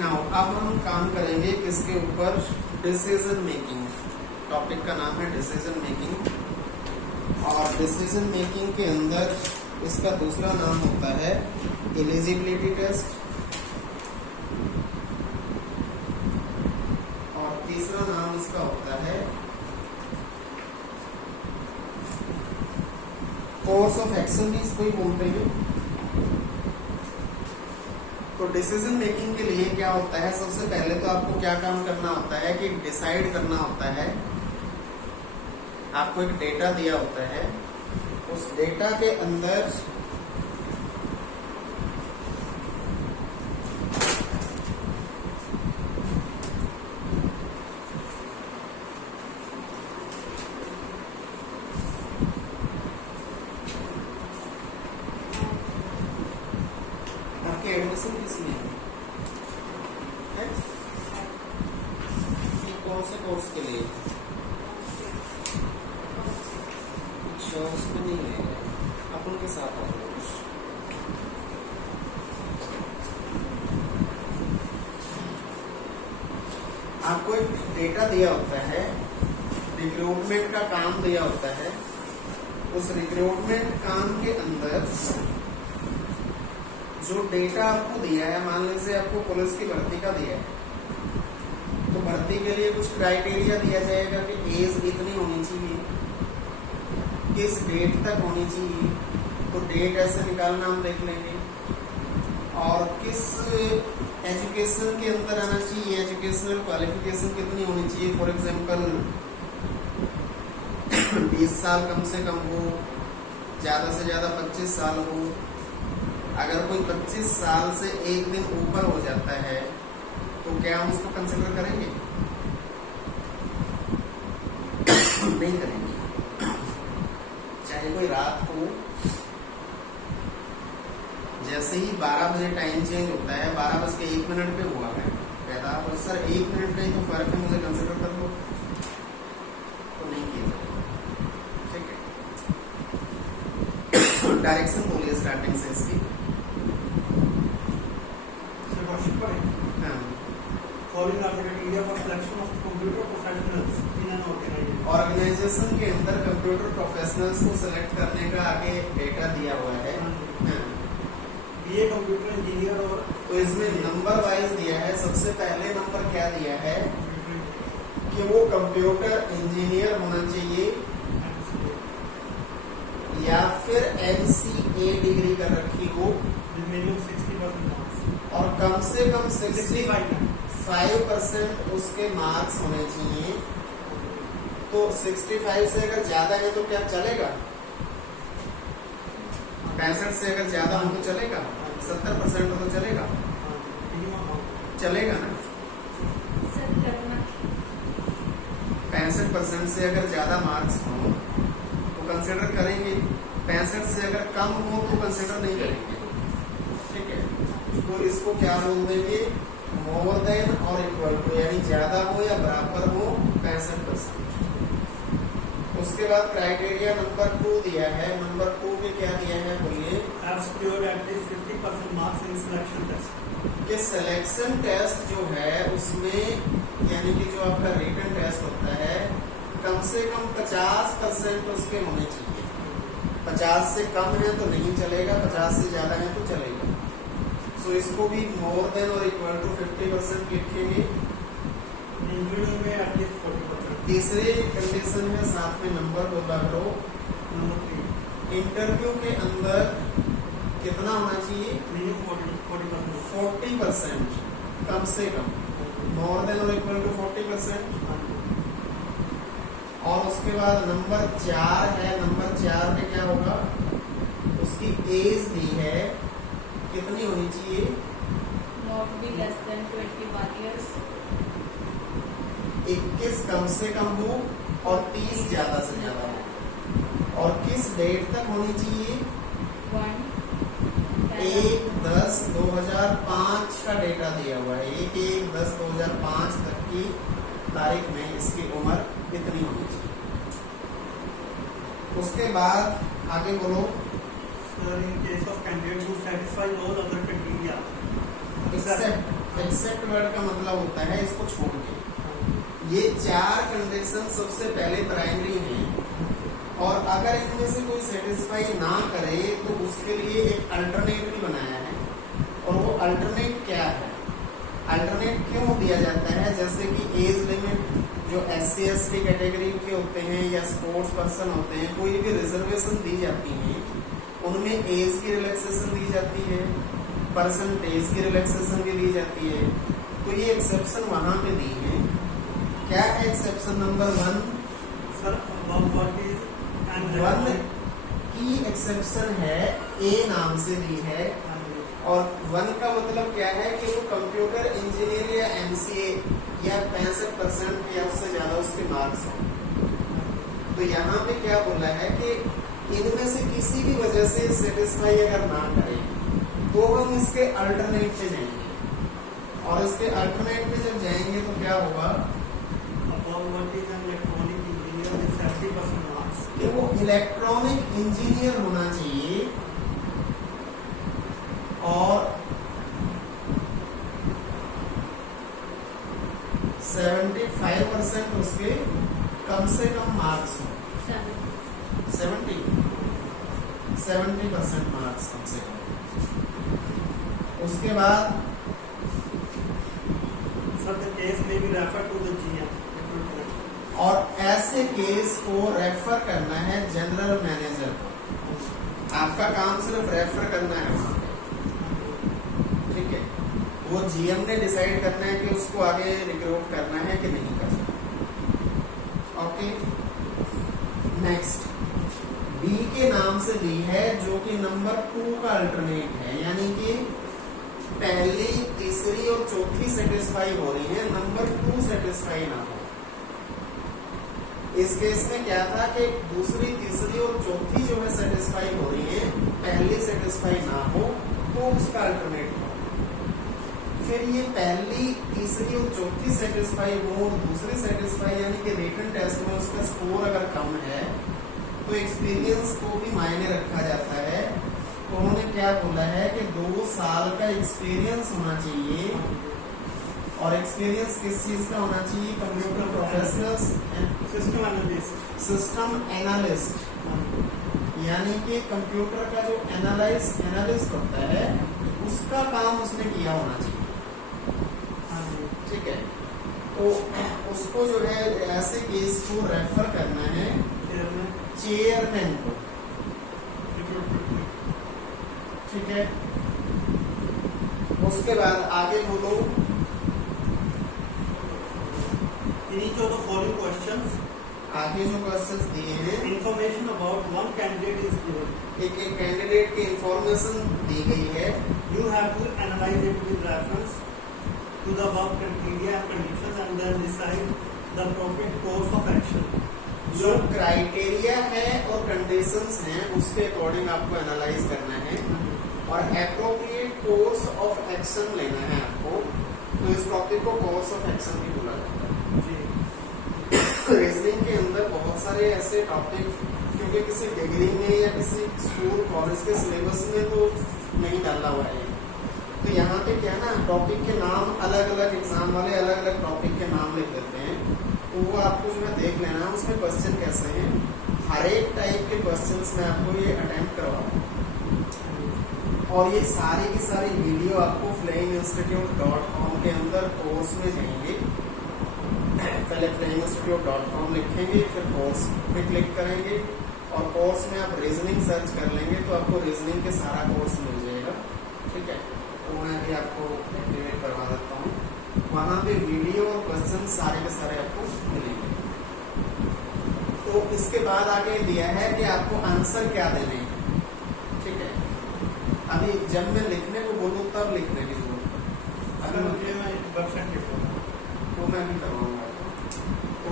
Now अब हम काम करेंगे किसके ऊपर, डिसीजन मेकिंग। टॉपिक का नाम है डिसीजन मेकिंग, और डिसीजन मेकिंग के अंदर इसका दूसरा नाम होता है एलिजिबिलिटी टेस्ट, और तीसरा नाम इसका होता है कोर्स ऑफ एक्शन भी इसको ही बोलते हैं। तो डिसीजन मेकिंग के लिए क्या होता है, सबसे पहले तो आपको क्या काम करना होता है कि डिसाइड करना होता है। आपको एक डेटा दिया होता है, उस डेटा के अंदर आपके एडमिशन किसमें है? ये कौन से कोर्स के लिए? अच्छा, उसमें नहीं है, अपन के साथ आ जाओ। आपको एक डेटा दिया होता है, रिक्रूटमेंट का काम दिया होता है। उस रिक्रूटमेंट काम के अंदर जो डेटा आपको दिया है, मान लीजिए आपको पुलिस की भर्ती का दिया है, तो भर्ती के लिए कुछ क्राइटेरिया दिया जाएगा कि एज इतनी होनी चाहिए, किस डेट तक होनी चाहिए, तो डेट ऐसे निकालना हम देख लेंगे, और किस एजुकेशन के अंदर आना चाहिए, एजुकेशनल क्वालिफिकेशन कितनी होनी चाहिए। फॉर एग्जांपल 20 साल कम से कम हो, ज्यादा से ज्यादा 25 साल हो। अगर कोई 25 साल से एक दिन ऊपर हो जाता है तो क्या हम उसको कंसिडर करेंगे? नहीं करेंगे। चाहे कोई रात हो, जैसे ही 12 बजे टाइम चेंज होता है, 12:01 पे हुआ है पैदा, और सर 1 मिनट का ही तो फर्क है, मुझे कंसिडर कर लो, तो नहीं किया जाएगा। ठीक है, डायरेक्शन बोलिए स्टार्टिंग से इसकी। ऑर्गेनाइजेशन के अंदर कंप्यूटर प्रोफेशनल्स को सिलेक्ट करने का आगे डेटा दिया हुआ है। बीए कंप्यूटर इंजीनियर, और तो इसमें नंबर वाइज दिया है। सबसे पहले नंबर क्या दिया है कि वो कंप्यूटर इंजीनियर होना चाहिए या फिर MCA डिग्री कर रखी हो, मिनिमम 60% मार्क्स, और कम से कम 65% उसके मार्क्स होने चाहिए। तो 65 से अगर ज्यादा है तो क्या चलेगा? 65 से अगर ज्यादा हो तो चलेगा, 70% हो तो चलेगा, चलेगा ना। 65% से अगर ज्यादा मार्क्स हो तो कंसिडर करेंगे, 65 से अगर कम हो तो कंसिडर नहीं करेंगे। ठीक है, तो इसको क्या बोल देंगे, मोर देन और इक्वल टू, यानी ज्यादा हो या बराबर हो 65%। उसके बाद क्राइटेरिया नंबर 2 दिया है। नंबर 2 में क्या दिया है बोलिए? have secured at least 50% marks in selection test। कि सिलेक्शन टेस्ट जो है उसमें, यानी कि जो आपका रिटन टेस्ट होता है, कम से कम 50% उसके होने चाहिए। 50 से कम है तो नहीं चलेगा, 50 से ज्यादा है तो चलेगा। सो इसको भी मोर देन और इक्वल टू 50% लिखेंगे। इंटरव्यू में at least 40%। तीसरी कंडीशन है, साथ में नंबर बोला करो। नंबर 3, इंटरव्यू के अंदर कितना होना चाहिए? मिनिमम 40%। 40% कम से कम, मोर देन और इक्वल टू 40%। और उसके बाद नंबर 4 है। नंबर 4 पे क्या होगा? उसकी एज दी है, कितनी होनी चाहिए? Not be less than 21 years। 21 कम से कम हो और 30 ज्यादा से ज्यादा हो। और किस डेट तक होनी चाहिए? 1/10/2005 का डेटा दिया हुआ है। 1/10/2005 तक की तारीख में इसकी उम्र इतनी होनी चाहिए। उसके बाद आगे बोलो। in case of candidate who satisfy all other criteria except except word का मतलब होता है इसको छोड़ के। ये 4 कंडीशन सबसे पहले प्राइमरी हैं, और अगर इनमें से कोई सेटिस्फाई ना करे तो उसके लिए एक अल्टरनेट भी बनाया है। और वो अल्टरनेट क्या है, अल्टरनेट क्यों दिया जाता है? जैसे कि एज लिमिट जो SC/ST कैटेगरी के होते हैं या स्पोर्ट्स पर्सन होते हैं, कोई भी रिजर्वेशन दी जाती है, उनमें एज की रिलैक्सेशन दी जाती है, परसेंटेज की रिलैक्सेशन भी दी जाती है। तो ये एक्सेप्शन वहां पे दी है। क्या है exception number 1? Sir, above what is and one की एक्सेप्शन है, ए नाम से दी है। और 1 का मतलब क्या है कि वो कंप्यूटर इंजीनियर या MCA या 65% या उससे ज्यादा उसके मार्क्स हो। तो यहाँ पे क्या बोला है कि इनमें से किसी भी वजह से सेटिस्फाई अगर ना करे तो हम इसके अल्टरनेट पे जाएंगे, और इसके अल्टरनेट पे जब जाएंगे तो क्या होगा above what is an electronic engineer with 70% marks. कि वो इलेक्ट्रॉनिक इंजीनियर होना चाहिए और 75% उसके कम से कम मार्क्स हो। 70% मार्क्स कम से कम। उसके बाद Sir, the case may be referred to the GM. और ऐसे केस को रेफर करना है जनरल मैनेजर को। आपका काम सिर्फ रेफर करना है वहां पे, ठीक है। वो GM ने डिसाइड करना है कि उसको आगे रिक्रूट करना है कि नहीं करना। ओके, नेक्स्ट बी के नाम से दी है, जो कि नंबर 2 का अल्टरनेट है, यानी कि पहली, तीसरी और चौथी सेटिस्फाई हो रही है, नंबर 2 सेटिस्फाई ना हो। इस केस में क्या था कि दूसरी, तीसरी और चौथी जो है सेटिस्फाई हो रही है, पहली सेटिस्फाई ना हो तो उसका अल्टरनेट हो। फिर ये पहली, तीसरी और चौथी सेटिस्फाई हो और दूसरी सेटिस्फाई, यानी कि रिटन टेस्ट में उसका स्कोर अगर कम है तो एक्सपीरियंस को भी मायने रखा जाता है। तो उन्होंने क्या बोला है कि 2 साल का एक्सपीरियंस होना चाहिए, और एक्सपीरियंस किस चीज का होना चाहिए? Computer professionals, System analyst. System analyst, यानी कि कंप्यूटर का जो एनालिस्ट होता है उसका काम उसने किया होना चाहिए, ठीक है। तो उसको जो है ऐसे केस को रेफर करना है चेयरमैन को, ठीक है। उसके बाद आगे बोलो। In each of the following questions, आगे जो क्वेश्चंस दिए हैं, information about one candidate is given. एक कैंडिडेट की इंफॉर्मेशन दी गई है। You have to analyze it with reference to the above criteria and conditions and then decide the appropriate course of action. जो criteria है और conditions हैं उसके according आपको एनालाइज करना है और एप्रोप्रिएट कोर्स ऑफ एक्शन लेना है आपको। तो इस टॉपिक को कोर्स ऑफ एक्शन भी बोला जाता है। जी। रीजनिंग के अंदर बहुत सारे ऐसे टॉपिक, क्योंकि किसी डिग्री में या किसी स्कूल कॉलेज के सिलेबस में तो नहीं डाला हुआ है, तो यहाँ पे क्या ना, टॉपिक के नाम अलग अलग, एग्जाम वाले अलग अलग टॉपिक के नाम लिख देते हैं। तो वो आपको जो है देख लेना है उसमें क्वेश्चन कैसे हैं। हर एक टाइप के क्वेश्चंस में आपको ये अटेम्प्ट करवाओ, और ये सारी की सारी वीडियो आपको flyinginstitute.com के अंदर कोर्स में जाएंगे। पहले flyinginstitute.com लिखेंगे, फिर कोर्स पे क्लिक करेंगे, और कोर्स में आप रीजनिंग सर्च कर लेंगे तो आपको रीजनिंग के सारा कोर्स मिल जाएगा, ठीक है। तो मैं अभी आपको एक्टिवेट करवा देता हूँ। वहाँ पे वीडियो और क्वेश्चन सारे के सारे आपको मिलेंगे। तो इसके बाद आगे दिया है कि आपको आंसर क्या देने हैं, ठीक है। अभी जब मैं लिखने को बोलूँ तब लिखने की जरूरत है। अगर मुझे मैं वेबसाइट लिखूंगा तो मैं भी करवाऊंगा। तो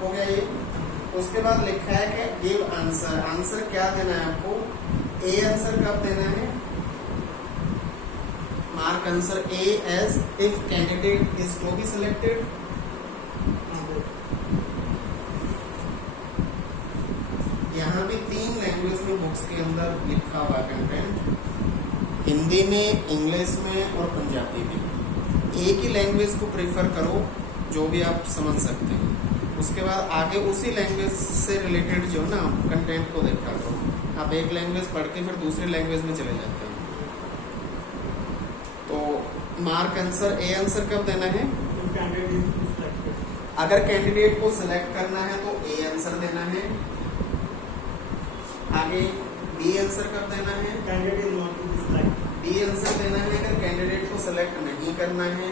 हो गया ये। उसके बाद लिखा है कि गिव आंसर। आंसर क्या देना है आपको? ए आंसर कब देना है? Mark answer A as if candidate is to be selected. यहाँ भी 3 लैंग्वेज में बुक्स के अंदर लिखा हुआ कंटेंट। हिंदी में, इंग्लिश में और पंजाबी में। एक ही लैंग्वेज को प्रेफर करो जो भी आप समझ सकते हैं। उसके बाद आगे उसी लैंग्वेज से रिलेटेड जो है ना कंटेंट को देखा करो। आप एक लैंग्वेज पढ़ के फिर दूसरी लैंग्वेज में चले जाते हैं। तो मार्क आंसर, ए आंसर कब देना है? तो कैंडिडेट इज सिलेक्टेड। अगर कैंडिडेट को सिलेक्ट करना है तो ए आंसर देना है। आगे बी आंसर कब देना है? Candidate is not to be selected. B answer देना है अगर कैंडिडेट को सिलेक्ट नहीं करना है।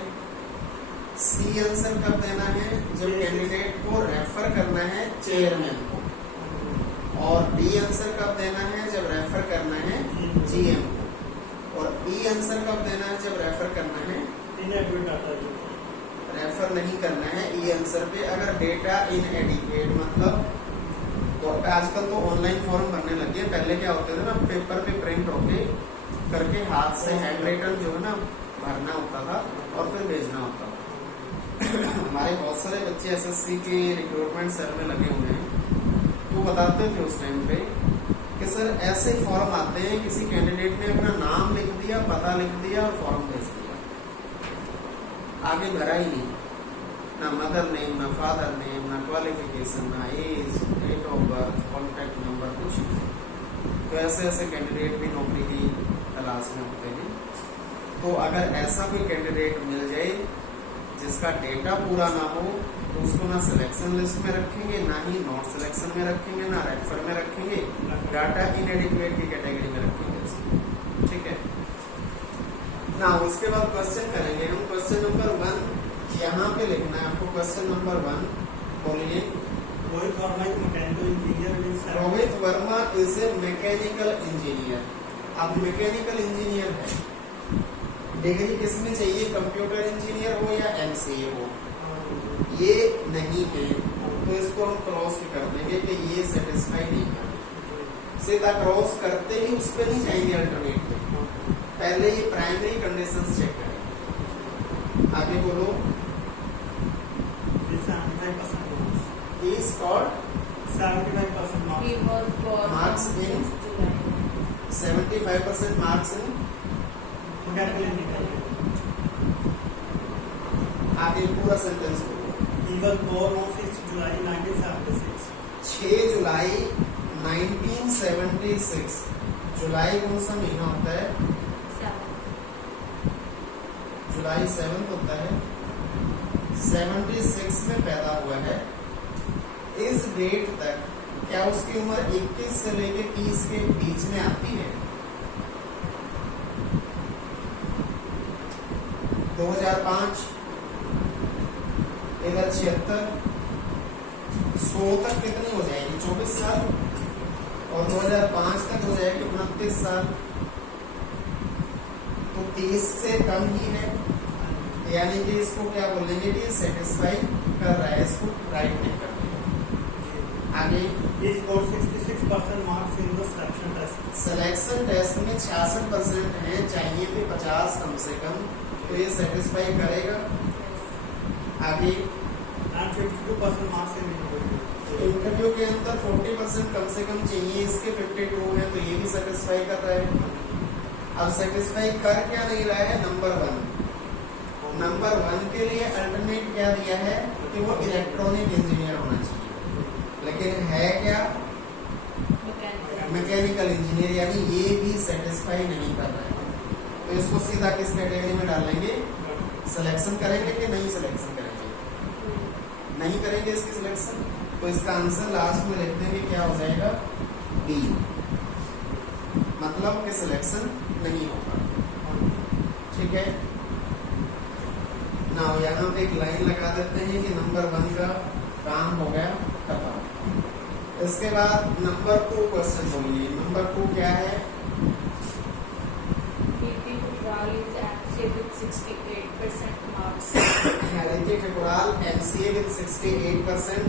सी आंसर कब देना है? जब कैंडिडेट को रेफर करना है चेयरमैन को। और डी आंसर कब देना है? जब रेफर करना है जीएम को। और ई आंसर कब देना है? जब रेफर करना है, इनएडिक्वेट डाटा। रेफर नहीं करना है ई आंसर पे अगर डेटा इनएडिक्वेट, मतलब तो आजकल तो ऑनलाइन फॉर्म भरने लगे हैं। पहले क्या होते थे ना, पेपर पे प्रिंट होके करके हाथ से हैंड राइटन जो है ना भरना होता था और फिर भेजना होता था। हमारे बहुत सारे बच्चे एसएससी के रिक्रूटमेंट सेल में लगे हुए हैं, तो बताते थे उस टाइम पे कि सर ऐसे फॉर्म आते हैं, किसी कैंडिडेट ने अपना नाम लिख दिया, पता लिख दिया और फॉर्म भेज दिया, आगे भरा ही नहीं, ना मदर नेम, ना फादर नेम, ना क्वालिफिकेशन, ना age, date of birth, contact number, कुछ नहीं। तो ऐसे ऐसे कैंडिडेट भी नौकरी की तलाश में होते हैं। तो अगर ऐसा कोई कैंडिडेट मिल जाए जिसका डेटा पूरा ना हो तो उसको ना सिलेक्शन लिस्ट में रखेंगे, ना ही नॉट सिलेक्शन में रखेंगे, ना रेफर में रखेंगे, डाटा इनएडिक्वेट की कैटेगरी में रखेंगे उसको। ठीक है ना। उसके बाद क्वेश्चन करेंगे हम। क्वेश्चन नंबर 1 यहाँ पे लिखना है आपको। क्वेश्चन नंबर 1 बोलिए। Rohit Verma is mechanical engineer. Rohit Verma is a mechanical engineer. अब मैकेनिकल इंजीनियर है, डिग्री किसमें चाहिए? कंप्यूटर इंजीनियर हो या एमसीए हो, ये नहीं है तो इसको हम क्रॉस कर देंगे कि ये सेटिस्फाई नहीं कर। सीधा क्रॉस करते ही उस पर नहीं जाएंगे अल्टरनेट में, पहले ये प्राइमरी कंडीशंस चेक करेंगे। आगे बोलो। He scored 75% marks. He was born Marks on in? 6th July. 75% marks in। Mechanical engineering. आगे पूरा सेंटेंस बोलो। He was born on 6th July 1976. 6 जुलाई 1976। जुलाई कौन सा महीना होता है? 7th. जुलाई 7 होता है। 76 में पैदा हुआ है। इस डेट तक क्या उसकी उम्र 21 से लेके 30 के बीच में आती है? 2005 इधर 76, 100 तक कितनी हो जाएगी? 24 साल। और 2005 तक हो जाएगी 29 साल। तो 30 से कम ही है, यानी कि इसको क्या बोलेंगे कि सेटिस्फाई कर रहा है, इसको राइट टिक कर देंगे। आगे He scored 66% marks in the selection test. Selection test में 66% है, चाहिए थे 50 कम से कम, तो ये सेटिस्फाई करेगा। आगे And 52% marks in interview. Interview के अंदर 40% कम से कम चाहिए, इसके 52 है, तो ये भी सेटिस्फाई कर रहा है। अब सेटिस्फाई कर क्या नहीं रहा है? नंबर 1। नंबर 1 के लिए अल्टरनेट क्या दिया है कि वो इलेक्ट्रॉनिक इंजीनियर होना चाहिए, लेकिन है क्या? Mechanical. मैकेनिकल इंजीनियर, यानी ये भी सेटिस्फाई नहीं कर रहा है। तो इसको सीधा किस कैटेगरी में डालेंगे? सिलेक्शन करेंगे कि नहीं सिलेक्शन करेंगे? नहीं करेंगे इसकी सिलेक्शन, तो इसका आंसर लास्ट में लिख देंगे, क्या हो जाएगा? बी, मतलब कि सिलेक्शन नहीं होगा। ठीक है ना। यहाँ पे एक लाइन लगा देते हैं कि नंबर 1 का काम हो गया खत्म। इसके बाद नंबर 2 क्वेश्चन बोलिए। नंबर 2 क्या है? PP Tripral is MCA with 68% marks. रिति ठकुराल एमसीए विद 68%।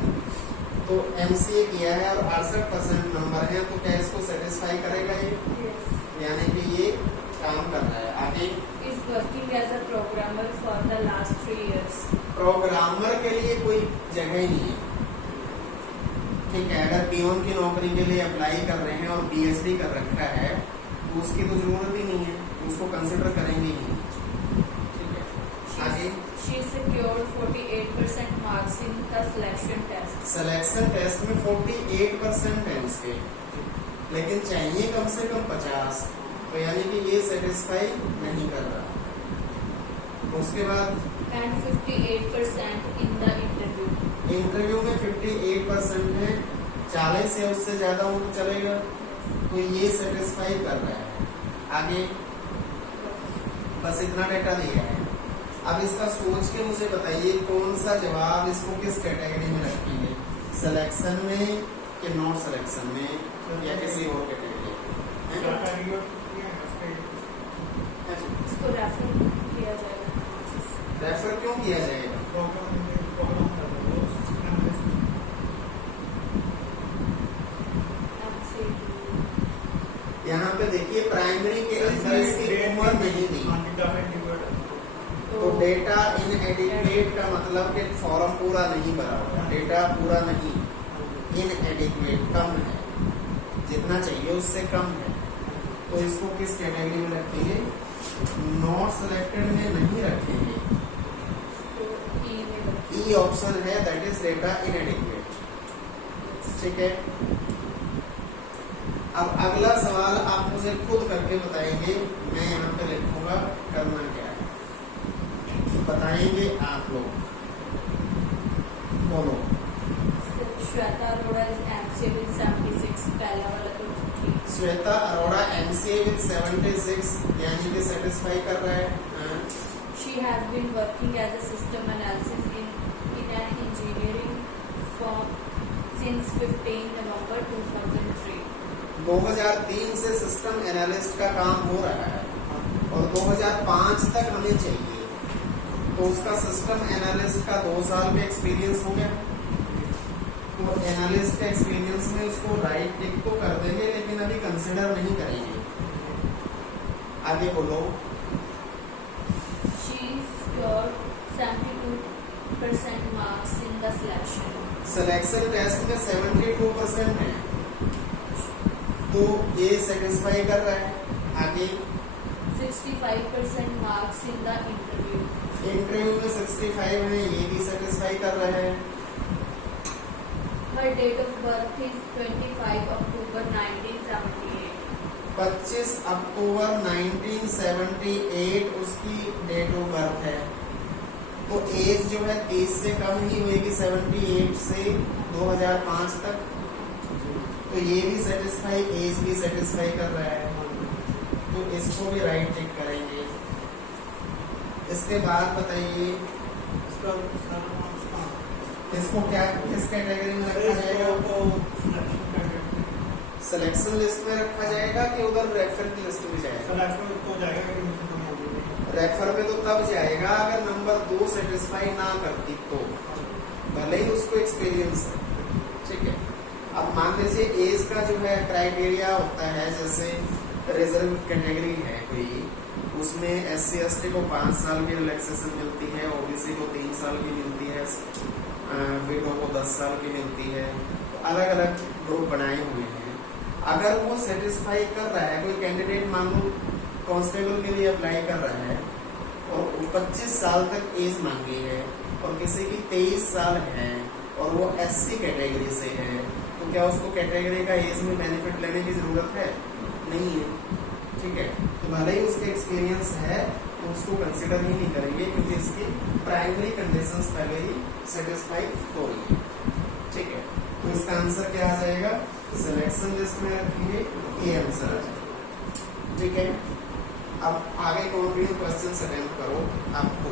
तो एमसीए किया है और 68% नंबर है, तो क्या इसको सेटिस्फाई करेगा ये? Yes. यानी कि ये काम कर रहा है। आगे Is working as a programmer for the last 3 years. Programmer के लिए कोई जगह ही नहीं है। ठीक है, अगर पियोन की नौकरी के लिए अप्लाई कर रहे हैं और पीएचडी कर रखा है तो उसकी तो जरूरत ही नहीं है, उसको कंसिडर करेंगे ही नहीं। ठीक है, आगे She secured 48% marks in the selection test. Selection test में 48% है उसके, लेकिन चाहिए कम से कम 50, तो यानी कि ये सेटिस्फाई नहीं कर रहा। उसके बाद And 58% in the interview. Interview में 58% है, 40 या उससे ज्यादा हो तो चलेगा, तो ये सेटिस्फाई कर रहा है। आगे बस इतना डेटा दिया है। अब इसका सोच के मुझे बताइए कौन सा जवाब इसको किस कैटेगरी में रखेंगे, सिलेक्शन में कि नॉट सिलेक्शन में या किसी और कैटेगरी में? इसको रेफर किया जाएगा। रेफर क्यों किया जाएगा? यहाँ पे देखिए प्राइमरी के अंदर इसकी उम्र नहीं दी, तो डेटा इनएडिक्वेट का मतलब कि फॉर्म पूरा नहीं भरा हुआ, डेटा पूरा नहीं, इनएडिक्वेट कम है, जितना चाहिए उससे कम है, तो इसको किस कैटेगरी में रखेंगे? नॉट सिलेक्टेड में नहीं रखेंगे। ई ऑप्शन है, दैट इज डेटा इनएडिक्वेट। ठीक है, अब अगला सवाल आप मुझे खुद करके बताएंगे, मैं यहाँ पे लिखूंगा करना क्या है, बताएंगे आप लोग। बोलो। Shweta Arora is MCA with 76, पहला वाला तो ठीक। श्वेता अरोड़ा MCA with 76 यानी कि सेटिस्फाई कर रहा है। हाँ। She has been working as a system analysis in an engineering firm since 15 November 2003. 2003 से सिस्टम एनालिस्ट का काम हो रहा है और 2005 तक हमें चाहिए, तो उसका सिस्टम एनालिस्ट का 2 साल में एक्सपीरियंस हो गया, तो एनालिस्ट का एक्सपीरियंस में उसको राइट टिक तो कर देंगे, लेकिन अभी कंसिडर नहीं करेंगे। आगे बोलो। She scored 72% marks in the selection. Selection test में 72% है, तो ये सेटिस्फाई कर रहा है। आगे 65% marks in the interview. Interview में 65 है, ये भी सेटिस्फाई कर रहा है। Her date of birth is 25 October 1978. 25 अक्टूबर 1978 उसकी डेट ऑफ बर्थ है, तो एज जो है 30 से कम ही होगी, 78 से 2005 तक, तो ये भी सेटिस्फाई, एज भी सेटिस्फाई कर रहा है, तो इसको भी राइट टिक करेंगे। इसके बाद बताइए इसको क्या किस कैटेगरी में रखा जाएगा? सिलेक्शन लिस्ट में रखा जाएगा कि उधर रेफर की लिस्ट में जाएगा? रेफर में तो तब जाएगा अगर नंबर 2 सेटिस्फाई ना करती, तो भले ही उसको एक्सपीरियंस है। ठीक है, अब मान लीजिए एज का जो है क्राइटेरिया होता है, जैसे रिजर्व कैटेगरी है कोई, उसमें SC ST को 5 साल की रिलैक्सेशन मिलती है, OBC को 3 साल की मिलती है, विडो को 10 साल की मिलती है, तो अलग अलग ग्रुप बनाए हुए हैं। अगर वो सेटिस्फाई कर रहा है, कोई कैंडिडेट मान लो कांस्टेबल के लिए अप्लाई कर रहा है और 25 साल तक एज मांगी है और किसी की 23 साल है और वो SC कैटेगरी से है, तो क्या उसको कैटेगरी का एज में बेनिफिट लेने की जरूरत है? नहीं है। ठीक है, तो भले ही उसके एक्सपीरियंस है तो उसको कंसिडर ही नहीं करेंगे, क्योंकि इसकी प्राइमरी कंडीशंस पहले ही सेटिस्फाई हो रही है। ठीक है, तो इसका आंसर क्या आ जाएगा? सिलेक्शन लिस्ट में रखेंगे, ये आंसर आ जाएगा। ठीक है, अब आगे कॉम्पिटिटिव क्वेश्चन अटेम्प्ट करो आपको।